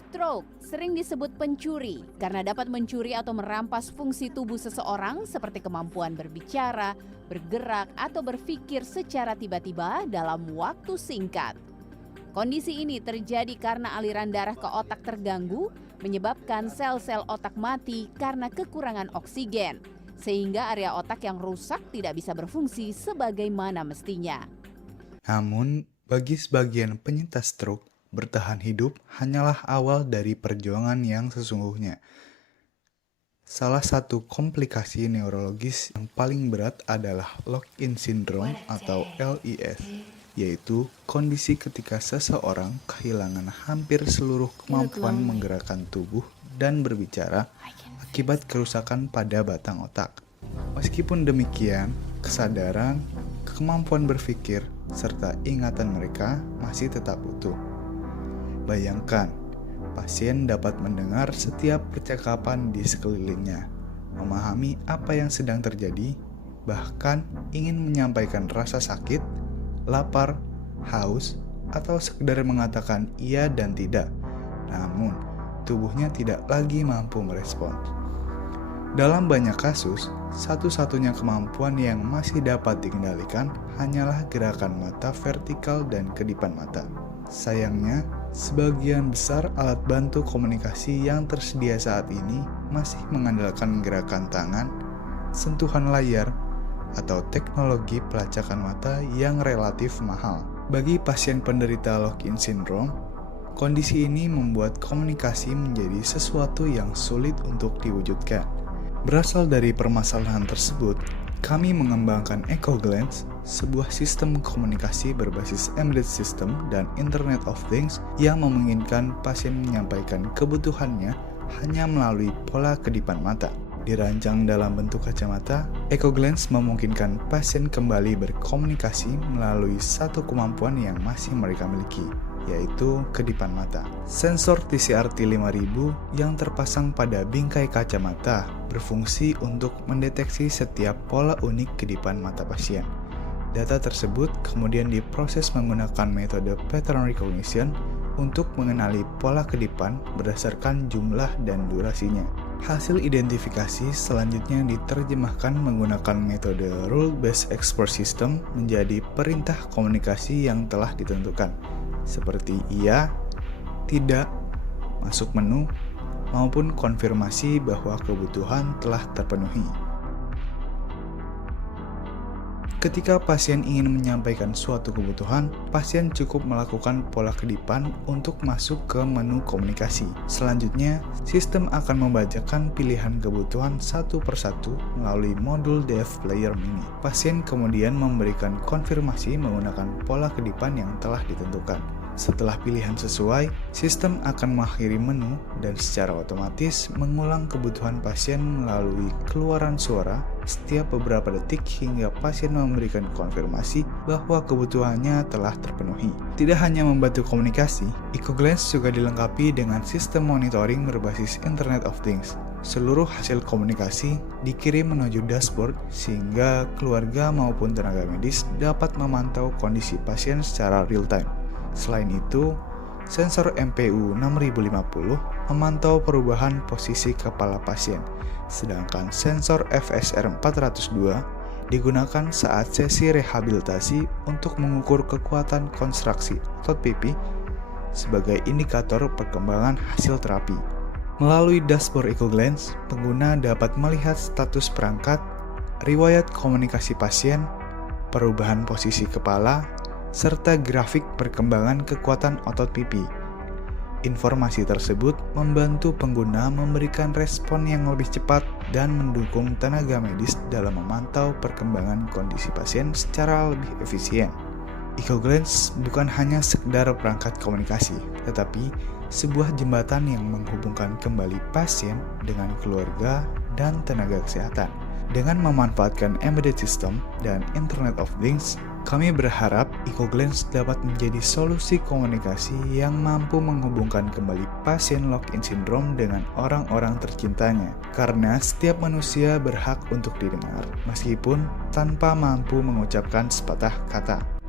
Stroke sering disebut pencuri karena dapat mencuri atau merampas fungsi tubuh seseorang seperti kemampuan berbicara, bergerak, atau berpikir secara tiba-tiba dalam waktu singkat. Kondisi ini terjadi karena aliran darah ke otak terganggu, menyebabkan sel-sel otak mati karena kekurangan oksigen, sehingga area otak yang rusak tidak bisa berfungsi sebagaimana mestinya. Namun, bagi sebagian penyintas stroke, bertahan hidup hanyalah awal dari perjuangan yang sesungguhnya. Salah satu komplikasi neurologis yang paling berat adalah lock-in syndrome atau LIS, yaitu kondisi ketika seseorang kehilangan hampir seluruh kemampuan menggerakkan tubuh dan berbicara akibat kerusakan pada batang otak. Meskipun demikian, kesadaran, kemampuan berpikir, serta ingatan mereka masih tetap utuh. Bayangkan, pasien dapat mendengar setiap percakapan di sekelilingnya, memahami apa yang sedang terjadi, bahkan ingin menyampaikan rasa sakit, lapar, haus, atau sekedar mengatakan iya dan tidak. Namun, tubuhnya tidak lagi mampu merespons. Dalam banyak kasus, satu-satunya kemampuan yang masih dapat dikendalikan hanyalah gerakan mata vertikal dan kedipan mata. Sayangnya, sebagian besar alat bantu komunikasi yang tersedia saat ini masih mengandalkan gerakan tangan, sentuhan layar, atau teknologi pelacakan mata yang relatif mahal. Bagi pasien penderita lock-in syndrome, kondisi ini membuat komunikasi menjadi sesuatu yang sulit untuk diwujudkan. Berasal dari permasalahan tersebut, kami mengembangkan EcoGlance, sebuah sistem komunikasi berbasis embedded system dan Internet of Things yang memungkinkan pasien menyampaikan kebutuhannya hanya melalui pola kedipan mata. Dirancang dalam bentuk kacamata, EcoGlance memungkinkan pasien kembali berkomunikasi melalui satu kemampuan yang masih mereka miliki, yaitu kedipan mata. Sensor TCRT 5000 yang terpasang pada bingkai kacamata berfungsi untuk mendeteksi setiap pola unik kedipan mata pasien. Data tersebut kemudian diproses menggunakan metode pattern recognition untuk mengenali pola kedipan berdasarkan jumlah dan durasinya. Hasil identifikasi selanjutnya diterjemahkan menggunakan metode rule-based export system menjadi perintah komunikasi yang telah ditentukan, seperti iya, tidak, masuk menu, maupun konfirmasi bahwa kebutuhan telah terpenuhi. Ketika pasien ingin menyampaikan suatu kebutuhan, pasien cukup melakukan pola kedipan untuk masuk ke menu komunikasi. Selanjutnya, sistem akan membacakan pilihan kebutuhan satu persatu melalui modul Dev Player Mini. Pasien kemudian memberikan konfirmasi menggunakan pola kedipan yang telah ditentukan. Setelah pilihan sesuai, sistem akan mengakhiri menu dan secara otomatis mengulang kebutuhan pasien melalui keluaran suara setiap beberapa detik hingga pasien memberikan konfirmasi bahwa kebutuhannya telah terpenuhi. Tidak hanya membantu komunikasi, EcoGlance juga dilengkapi dengan sistem monitoring berbasis Internet of Things. Seluruh hasil komunikasi dikirim menuju dashboard sehingga keluarga maupun tenaga medis dapat memantau kondisi pasien secara real-time. Selain itu, sensor MPU 6050 memantau perubahan posisi kepala pasien, sedangkan sensor FSR 402 digunakan saat sesi rehabilitasi untuk mengukur kekuatan kontraksi otot pipi sebagai indikator perkembangan hasil terapi. Melalui dashboard EcoGlance, pengguna dapat melihat status perangkat, riwayat komunikasi pasien, perubahan posisi kepala, serta grafik perkembangan kekuatan otot pipi. Informasi tersebut membantu pengguna memberikan respon yang lebih cepat dan mendukung tenaga medis dalam memantau perkembangan kondisi pasien secara lebih efisien. EcoGlance bukan hanya sekedar perangkat komunikasi, tetapi sebuah jembatan yang menghubungkan kembali pasien dengan keluarga dan tenaga kesehatan. Dengan memanfaatkan embedded system dan Internet of Things, kami berharap EcoGlance dapat menjadi solusi komunikasi yang mampu menghubungkan kembali pasien lock-in syndrome dengan orang-orang tercintanya. Karena setiap manusia berhak untuk didengar, meskipun tanpa mampu mengucapkan sepatah kata.